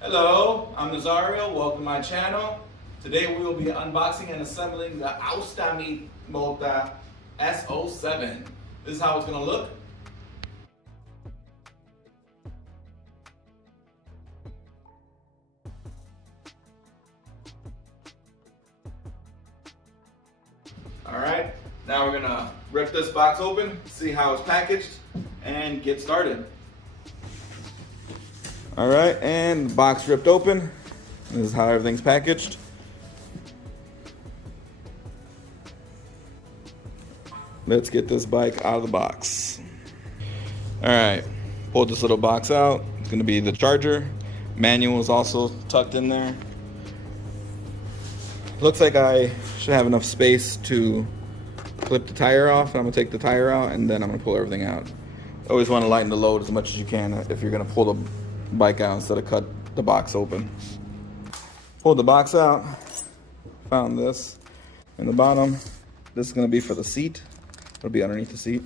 Hello, I'm Nazario. Welcome to my channel. Today we will be unboxing and assembling the Aostirmotor S07. This is how it's going to look. Alright, now we're going to rip this box open, see how it's packaged, and get started. Alright, and the box ripped open. This is how everything's packaged. Let's get this bike out of the box. Alright, pulled this little box out. It's going to be the charger. Manual is also tucked in there. Looks like I should have enough space to clip the tire off. I'm going to take the tire out and then I'm going to pull everything out. Always want to lighten the load as much as you can if you're going to pull the bike out instead of cut the box open. Pulled the box out. Found this in the bottom. This is going to be for the seat. It'll be underneath the seat.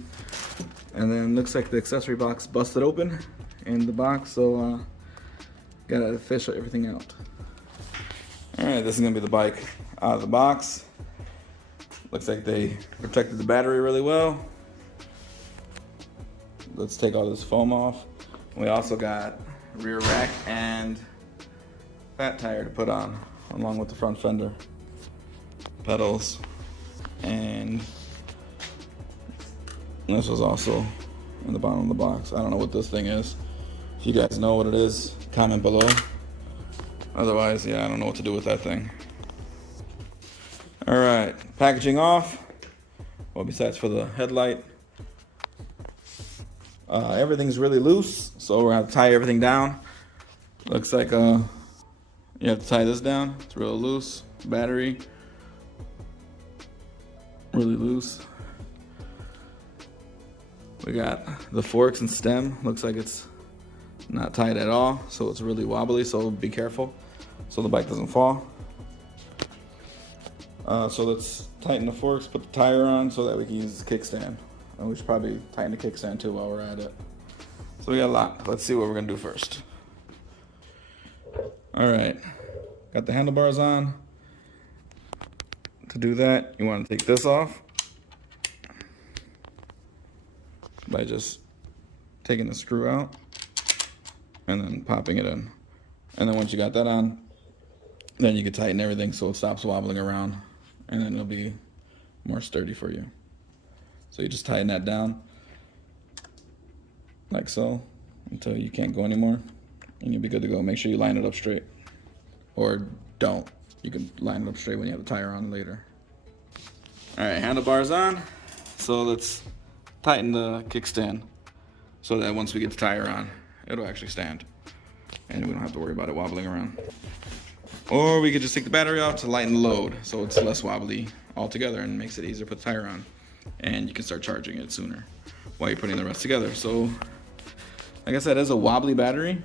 And then looks like the accessory box busted open in the box, so gotta fish everything out. Alright, this is gonna be the bike out of the box. Looks like they protected the battery really well. Let's take all this foam off. We also got rear rack and fat tire to put on, along with the front fender, pedals, and this was also in the bottom of the box. I don't know what this thing is. If you guys know what it is, comment below. Otherwise, yeah, I don't know what to do with that thing. All right, packaging off. Well, besides for the headlight, everything's really loose, so we're gonna have to tie everything down. Looks like you have to tie this down. It's real loose. Battery, really loose. We got the forks and stem. Looks like it's not tight at all, so it's really wobbly, so be careful so the bike doesn't fall. So let's tighten the forks, put the tire on so that we can use the kickstand. And we should probably tighten the kickstand too while we're at it. So we got a lot. Let's see what we're gonna do first. All right, got the handlebars on. To do that, you wanna take this off by just taking the screw out and then popping it in. And then once you got that on, then you can tighten everything so it stops wobbling around, and then it'll be more sturdy for you. So you just tighten that down like so until you can't go anymore, and you'll be good to go. Make sure you line it up straight, or don't. You can line it up straight when you have the tire on later. All right, handlebars on. So let's tighten the kickstand so that once we get the tire on, it'll actually stand and we don't have to worry about it wobbling around. Or we could just take the battery off to lighten the load so it's less wobbly altogether and makes it easier to put the tire on, and you can start charging it sooner while you're putting the rest together. So like I said, it's a wobbly battery.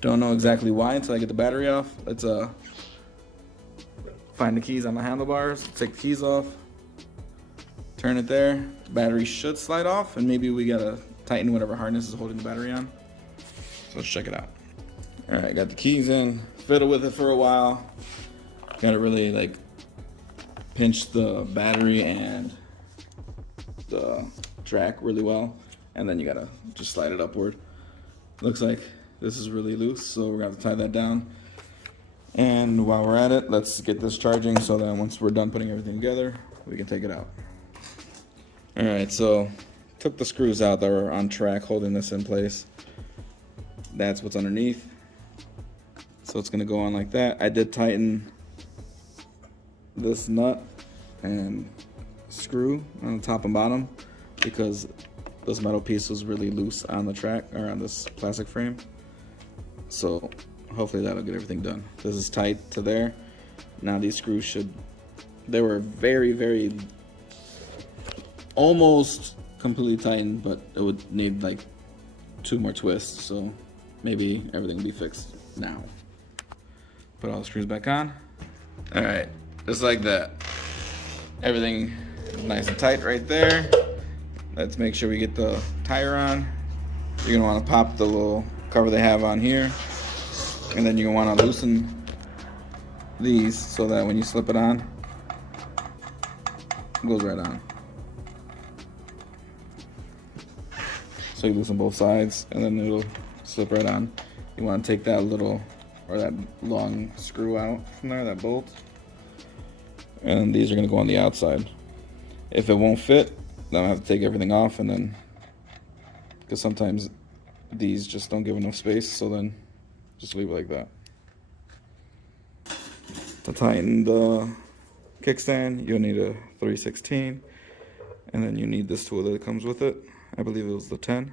Don't know exactly why until I get the battery off. Let's find the keys on the handlebars, take the keys off, turn it there. The battery should slide off, and maybe we gotta tighten whatever harness is holding the battery on. So let's check it out. All right, got the keys in, fiddle with it for a while. Gotta really like pinch the battery and the track really well, and then you gotta just slide it upward. Looks like this is really loose, so we're gonna have to tie that down. And while we're at it, let's get this charging so that once we're done putting everything together, we can take it out. All right, so took the screws out that were on track holding this in place. That's what's underneath. So it's gonna go on like that. I did tighten this nut and screw on the top and bottom because this metal piece was really loose on the track, or on this plastic frame. So hopefully that'll get everything done. This is tight to there. Now these screws they were very almost completely tightened, but it would need like 2 more twists, so maybe everything will be fixed now. Put all the screws back on. All right, just like that. Everything nice and tight right there. Let's make sure we get the tire on. You're gonna wanna pop the little cover they have on here And then you want to loosen these so that when you slip it on, it goes right on. So you loosen both sides and then it'll slip right on. You want to take that little, or that long screw out from there, that bolt. And these are going to go on the outside. If it won't fit, then I have to take everything off, and then, because sometimes these just don't give enough space, so then just leave it like that. To tighten the kickstand, you'll need a 3/16, and then you need this tool that comes with it. I believe it was the 10.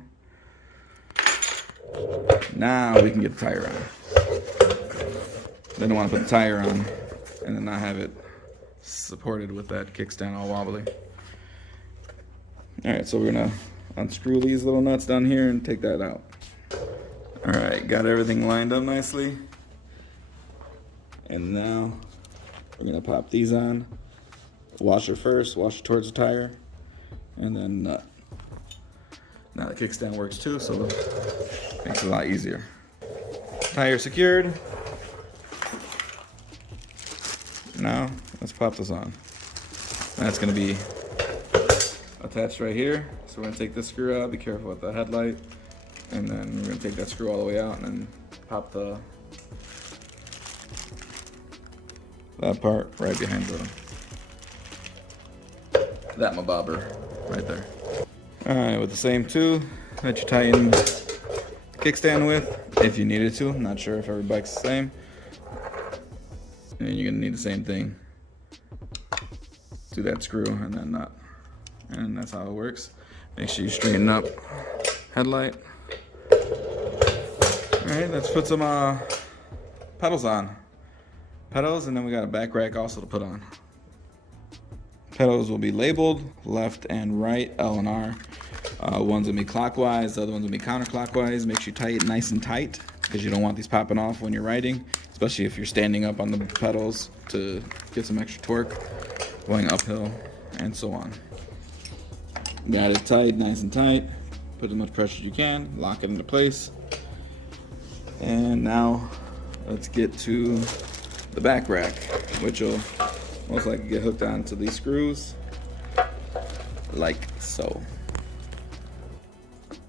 Now we can get the tire on. Then I want to put the tire on and then not have it supported with that kickstand all wobbly. Alright, so we're gonna unscrew these little nuts down here and take that out. Alright, got everything lined up nicely. And now we're gonna pop these on. Washer first, washer towards the tire, and then nut. Now the kickstand works too, so it makes it a lot easier. Tire secured. Now let's pop this on. That's gonna be attached right here. So we're gonna take this screw out, be careful with the headlight, and then we're gonna take that screw all the way out and then pop that part right behind that bobber right there. Alright, with the same tool that you tighten the kickstand with, if you needed to. I'm not sure if every bike's the same. And you're gonna need the same thing. Do that screw and then nut. And that's how it works. Make sure you straighten up headlight. Alright, let's put some pedals on. Pedals, and then we got a back rack also to put on. Pedals will be labeled left and right, L and R. One's gonna be clockwise, the other one's gonna be counterclockwise. Make sure you tie it nice and tight because you don't want these popping off when you're riding, especially if you're standing up on the pedals to get some extra torque going uphill and so on. Got it tight, nice and tight. Put as much pressure as you can, lock it into place. And now let's get to the back rack, which will most likely get hooked onto these screws like so.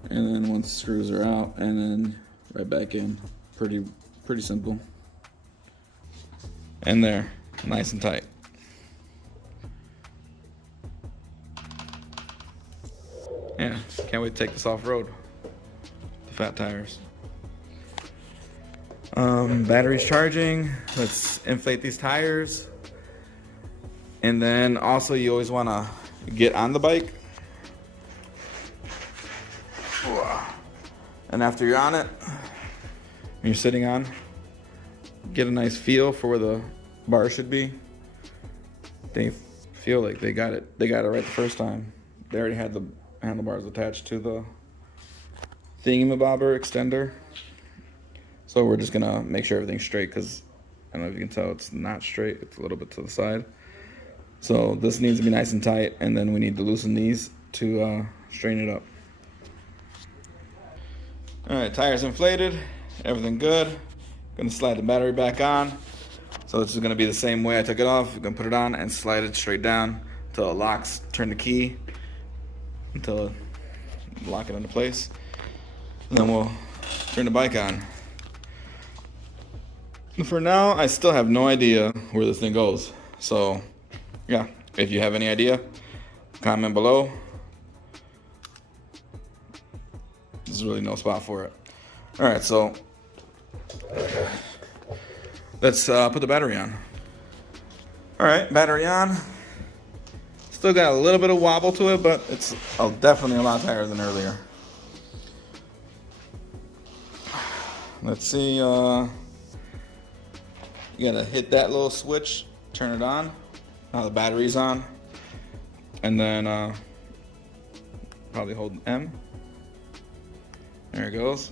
And then once the screws are out, and then right back in. Pretty simple. And there, nice and tight. Yeah, can't wait to take this off-road. The fat tires. Battery's charging. Let's inflate these tires. And then also you always want to get on the bike. And after you're on it, when you're sitting on, get a nice feel for where the bar should be. They feel like they got it right the first time. They already had the handlebars attached to the thingamabobber extender. So we're just gonna make sure everything's straight, because I don't know if you can tell it's not straight, it's a little bit to the side. So this needs to be nice and tight, and then we need to loosen these to straighten it up. Alright, tires inflated, everything good. Gonna slide the battery back on. So this is gonna be the same way I took it off. We're gonna put it on and slide it straight down until it locks, turn the key until it lock it into place. And then we'll turn the bike on. For now, I still have no idea where this thing goes. So yeah, if you have any idea, comment below. There's really no spot for it. All right, so let's put the battery on. All right, battery on. Still got a little bit of wobble to it, but it's definitely a lot tighter than earlier. Let's see. You gotta hit that little switch, turn it on. Now the battery's on, and then probably hold M. There it goes.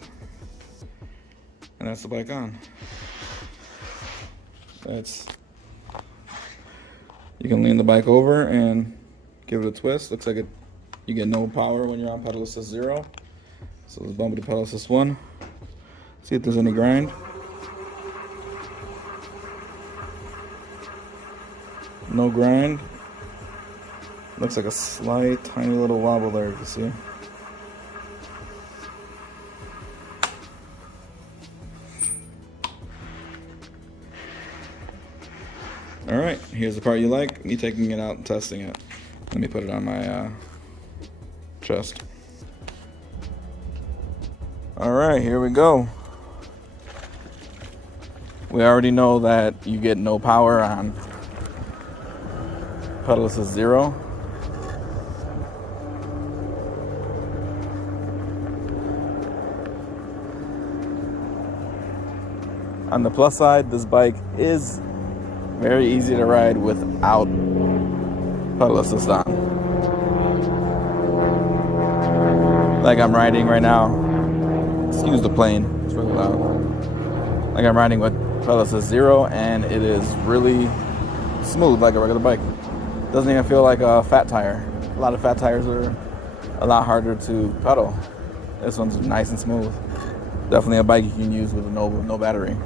And that's the bike on. You can lean the bike over and give it a twist. Looks like you get no power when you're on pedal assist 0. So let's bump it to pedal assist 1. See if there's any grind. No grind. Looks like a slight, tiny little wobble there, you can see. Alright, here's the part you like, me taking it out and testing it. Let me put it on my chest. Alright, here we go. We already know that you get no power on pedal assist 0. On the plus side, this bike is very easy to ride without pedal assist on. Like I'm riding right now. Excuse the plane, it's really loud. Like I'm riding with pedal assist 0, and it is really smooth like a regular bike. Doesn't even feel like a fat tire. A lot of fat tires are a lot harder to pedal. This one's nice and smooth. Definitely a bike you can use with no battery.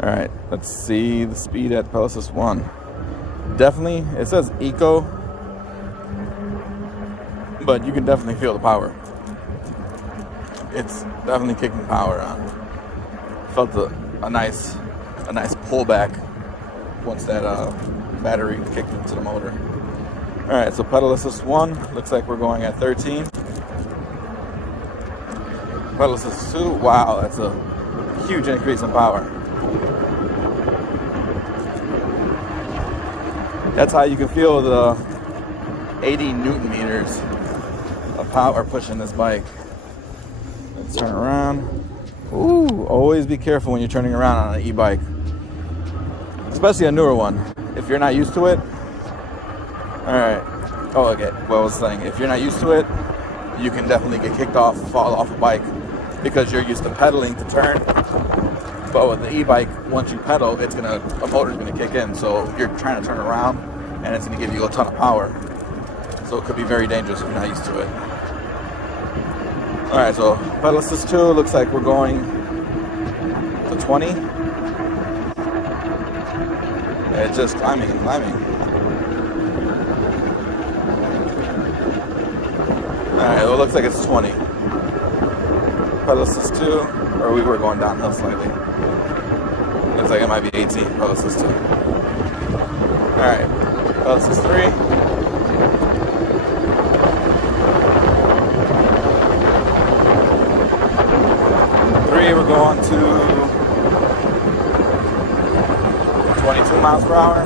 Alright, let's see the speed at pedal assist 1. Definitely, it says eco, but you can definitely feel the power. It's definitely kicking power on. Felt a nice pullback once that battery kicked into the motor. Alright, so pedal assist 1, looks like we're going at 13. Pedal assist 2, wow, that's a huge increase in power. That's how you can feel the 80 Newton meters of power pushing this bike. Let's turn around. Ooh, always be careful when you're turning around on an e-bike, especially a newer one. If you're not used to it, alright. Oh, okay. Well, I was saying, if you're not used to it, you can definitely get kicked off, fall off a bike because you're used to pedaling to turn. But with the e-bike, once you pedal, a motor's gonna kick in. So you're trying to turn around, and it's gonna give you a ton of power. So it could be very dangerous if you're not used to it. All right, so pedal assist 2 looks like we're going to 20. It's just climbing and climbing. All right, well, it looks like it's 20. Pedal assist 2, or we were going downhill slightly. Looks like it might be 18, pedal assist 2. Alright, pedal assist 3. We're going to 22 miles per hour.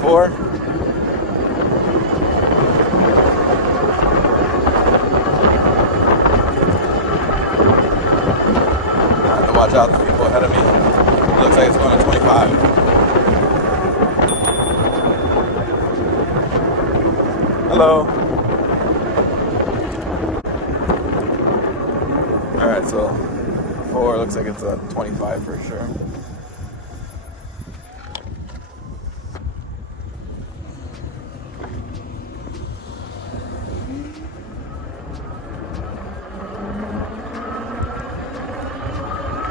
4. Watch out, the people ahead of me. It looks like it's going to 25. Hello. Alright, so 4 looks like it's a 25 for sure.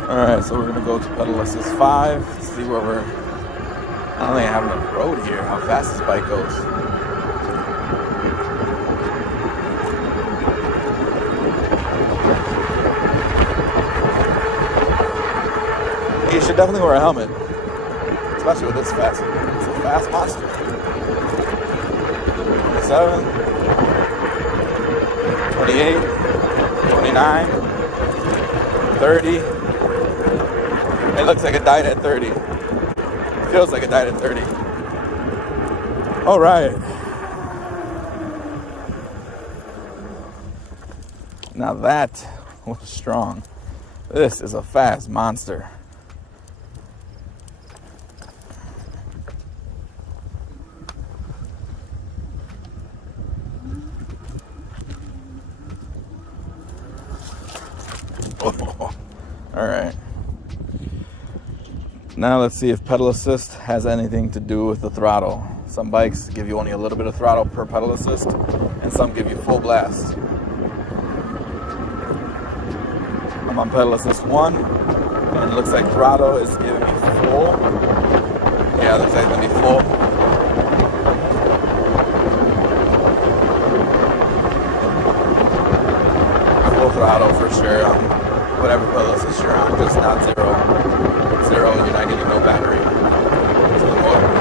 Alright, so we're going to go to pedal assist 5, see where we're... I don't think I have enough road here, how fast this bike goes. You should definitely wear a helmet, especially with this fast. It's a fast monster. 27, 28, 29, 30. It looks like it died at 30. Feels like it died at 30. All right. Now that was strong. This is a fast monster. All right. Now let's see if pedal assist has anything to do with the throttle. Some bikes give you only a little bit of throttle per pedal assist, and some give you full blast. I'm on pedal assist 1, and it looks like throttle is giving me full. Yeah, it looks like it's gonna be full. Full throttle for sure on whatever pedal assist you're on, just not zero. Zero, and you're not getting no battery to the motor.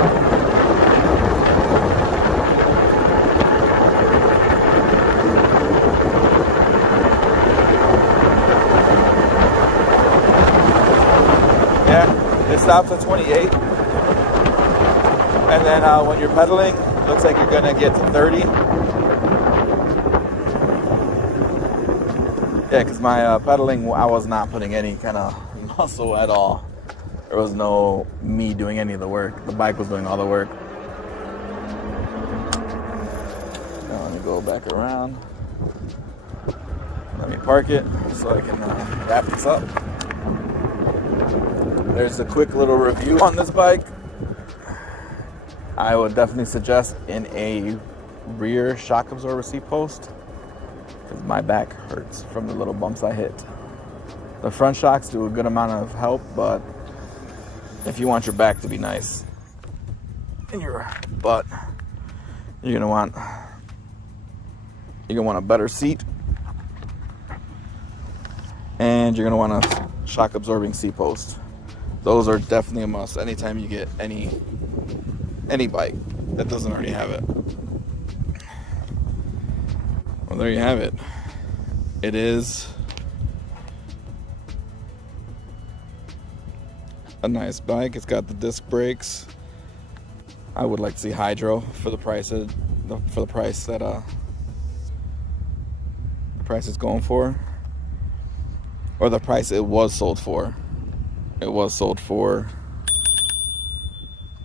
It stops at 28, and then when you're pedaling, looks like you're gonna get to 30. Yeah, because my pedaling, I was not putting any kind of muscle at all. There was no me doing any of the work. The bike was doing all the work. Now let me go back around. Let me park it so I can wrap this up. There's a quick little review on this bike. I would definitely suggest in a rear shock absorber seat post, because my back hurts from the little bumps I hit. The front shocks do a good amount of help, but if you want your back to be nice in your butt, you're gonna want a better seat, and you're gonna want a shock absorbing seat post. Those are definitely a must anytime you get any bike that doesn't already have it. Well, there you have it. It is a nice bike. It's got the disc brakes. I would like to see hydro for the price that the price it's going for, or the price it was sold for. It was sold for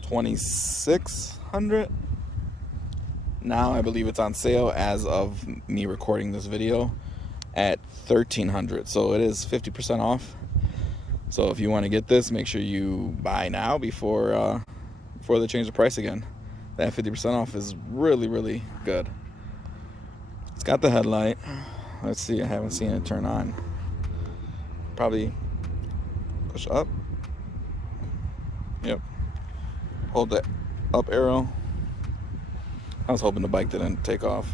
$2,600. Now I believe it's on sale as of me recording this video at $1,300. So it is 50% off. So if you want to get this, make sure you buy now before they change the price again. That 50% off is really, really good. It's got the headlight. Let's see, I haven't seen it turn on. Probably push up. Yep. Hold the up arrow. I was hoping the bike didn't take off,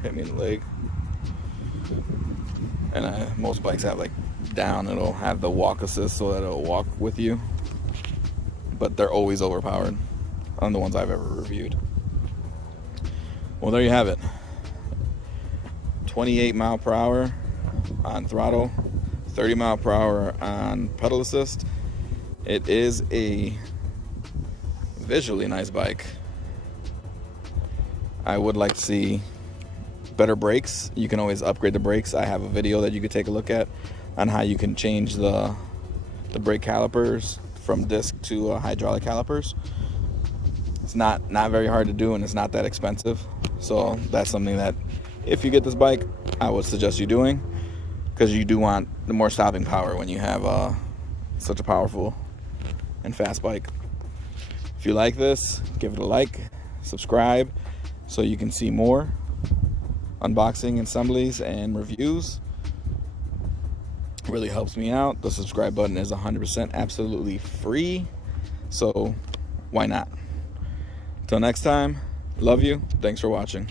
hit me in the leg. And most bikes have like down, it'll have the walk assist so that it'll walk with you. But they're always overpowered on the ones I've ever reviewed. Well, there you have it. 28 mile per hour on throttle, 30 mile per hour on pedal assist. It is a visually nice bike. I would like to see better brakes. You can always upgrade the brakes. I have a video that you could take a look at on how you can change the brake calipers from disc to hydraulic calipers. It's not very hard to do, and it's not that expensive. So that's something that if you get this bike, I would suggest you doing, because you do want the more stopping power when you have such a powerful and fast bike. If you like this, give it a like, subscribe, so you can see more unboxing, assemblies, and reviews. It really helps me out. The subscribe button is 100% absolutely free, so why not? Till next time, love you. Thanks for watching.